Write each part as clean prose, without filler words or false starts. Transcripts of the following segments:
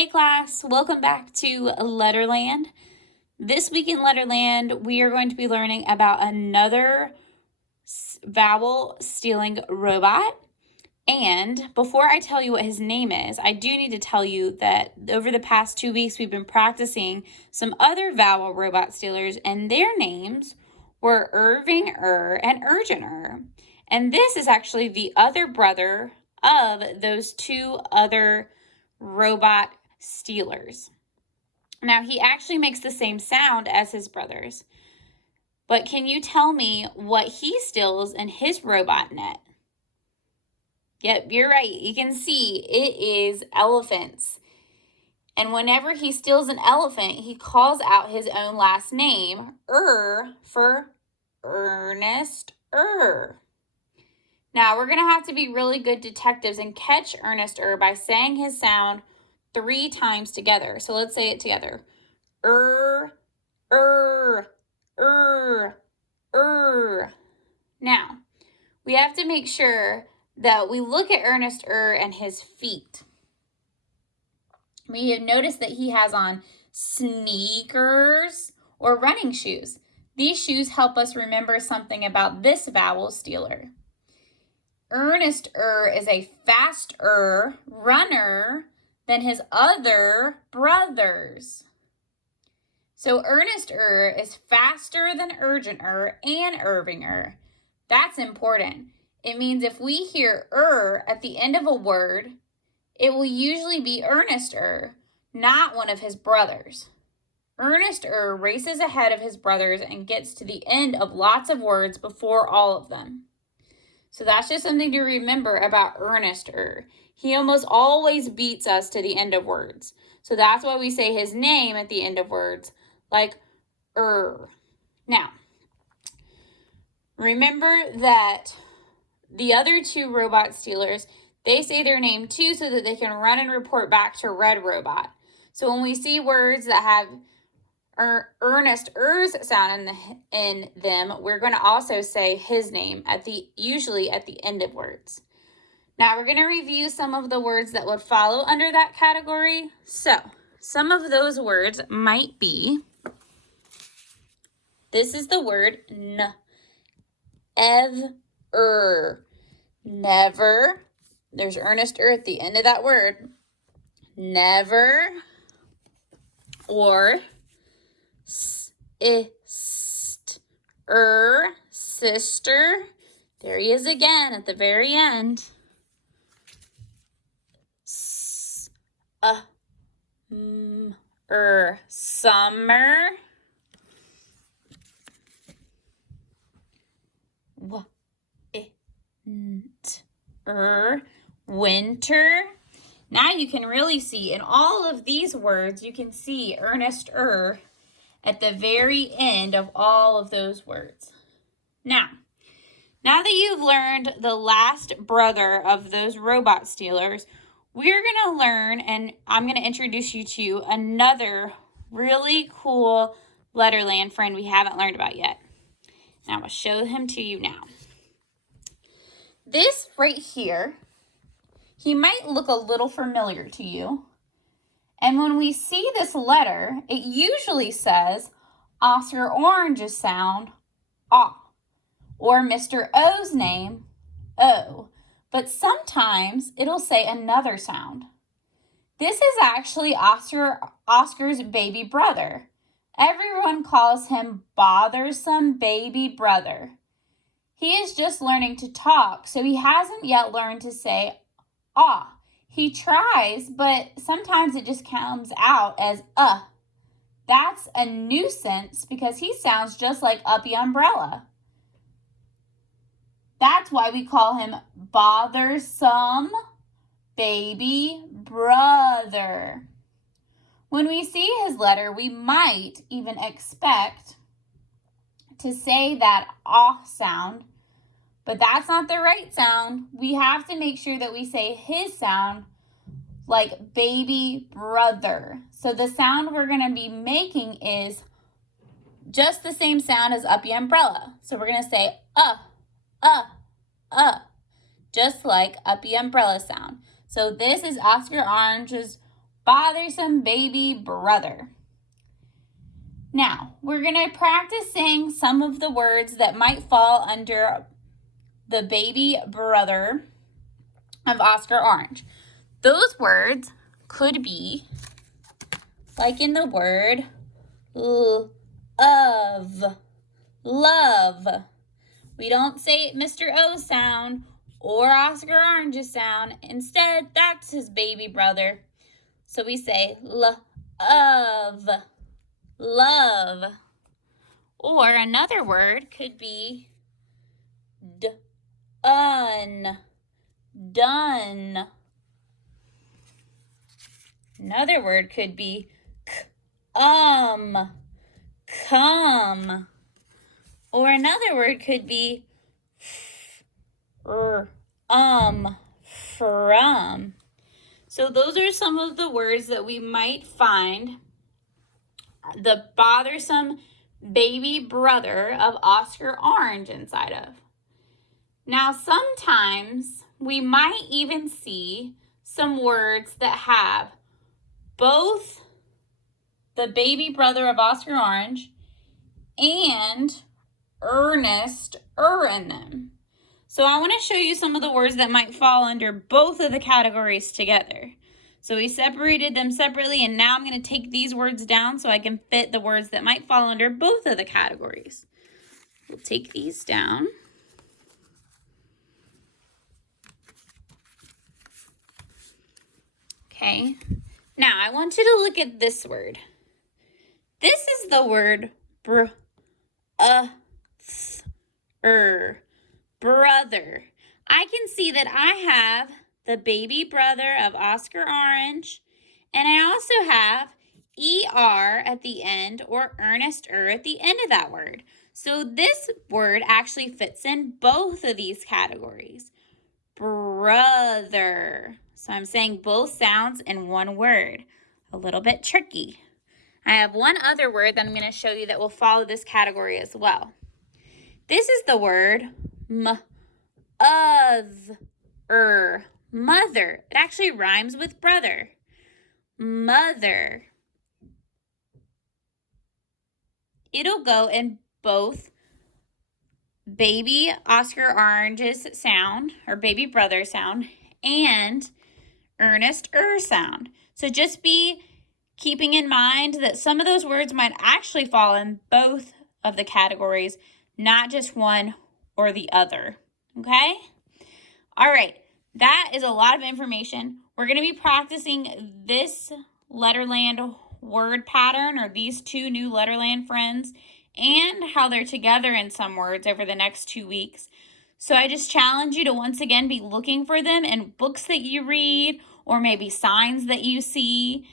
Hey class, welcome back to Letterland. This week in Letterland, we are going to be learning about another vowel stealing robot. And before I tell you what his name is, I do need to tell you that over the past 2 weeks, we've been practicing some other vowel robot stealers, and their names were Irving and Urgent And this is actually the other brother of those two other robot stealers. Now, he actually makes the same sound as his brothers. But can you tell me what he steals in his robot net? Yep, you're right. You can see it is elephants. And whenever he steals an elephant, he calls out his own last name, for Ernest . Now, we're going to have to be really good detectives and catch Ernest by saying his sound 3 times together. So let's say it together. Now, we have to make sure that we look at Ernest and his feet. We have noticed that he has on sneakers or running shoes. These shoes help us remember something about this vowel stealer. Ernest is a faster runner than his other brothers. So Ernest is faster than Urgent and Irving . That's important. It means if we hear at the end of a word, it will usually be Ernest not one of his brothers. Ernest races ahead of his brothers and gets to the end of lots of words before all of them. So that's just something to remember about Ernest He almost always beats us to the end of words. So that's why we say his name at the end of words, like Now, remember that the other two robot stealers, they say their name too so that they can run and report back to Red Robot. So when we see words that have Ernest sound in them, we're going to also say his name usually at the end of words. Now we're going to review some of the words that would follow under that category. So some of those words might be, this is the word never. There's Ernest at the end of that word. Never. Or sister. There he is again at the very end. Summer. Winter. Now you can really see in all of these words, you can see Ernest at the very end of all of those words. Now that you've learned the last brother of those robot stealers, we're going to learn, and I'm going to introduce you to another really cool Letterland friend we haven't learned about yet. And I'm going to show him to you now. This right here, he might look a little familiar to you. And when we see this letter, it usually says Oscar Orange's sound, ah, or Mr. O's name, O. But sometimes it'll say another sound. This is actually Oscar's baby brother. Everyone calls him Bothersome Baby Brother. He is just learning to talk, so he hasn't yet learned to say ah. He tries, but sometimes it just comes out as That's a nuisance because he sounds just like Uppy Umbrella. That's why we call him Bothersome Baby Brother. When we see his letter, we might even expect to say that ah sound, but that's not the right sound. We have to make sure that we say his sound like baby brother. So the sound we're going to be making is just the same sound as Uppy Umbrella. So we're going to say just like Uppy Umbrella sound. So this is Oscar Orange's bothersome baby brother. Now, we're going to practice saying some of the words that might fall under the baby brother of Oscar Orange. Those words could be, like in the word of, love. We don't say Mr. O sound or Oscar Orange's sound. Instead, that's his baby brother. So we say of, love. Or another word could be done. Another word could be come. Or another word could be from. So those are some of the words that we might find the bothersome baby brother of Oscar Orange inside of. Now, sometimes we might even see some words that have both the baby brother of Oscar Orange and Ernest in them. So I want to show you some of the words that might fall under both of the categories together. So we separated them separately, and now I'm going to take these words down so I can fit the words that might fall under both of the categories. We'll take these down. Okay, now I want you to look at this word. This is the word brother. I can see that I have the baby brother of Oscar Orange, and I also have ER at the end or Ernest at the end of that word. So this word actually fits in both of these categories. Brother. So I'm saying both sounds in one word. A little bit tricky. I have one other word that I'm going to show you that will follow this category as well. This is the word mother. It actually rhymes with brother. Mother. It'll go in both baby Oscar Orange's sound, or baby brother sound, and Ernest sound. So just be keeping in mind that some of those words might actually fall in both of the categories, not just one or the other. Okay? All right. That is a lot of information. We're going to be practicing this Letterland word pattern, or these two new Letterland friends, and how they're together in some words over the next 2 weeks. So I just challenge you to once again be looking for them in books that you read, or maybe signs that you see,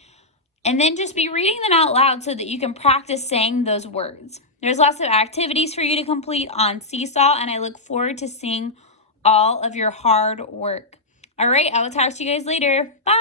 and then just be reading them out loud so that you can practice saying those words. There's lots of activities for you to complete on Seesaw, and I look forward to seeing all of your hard work. All right, I will talk to you guys later. Bye.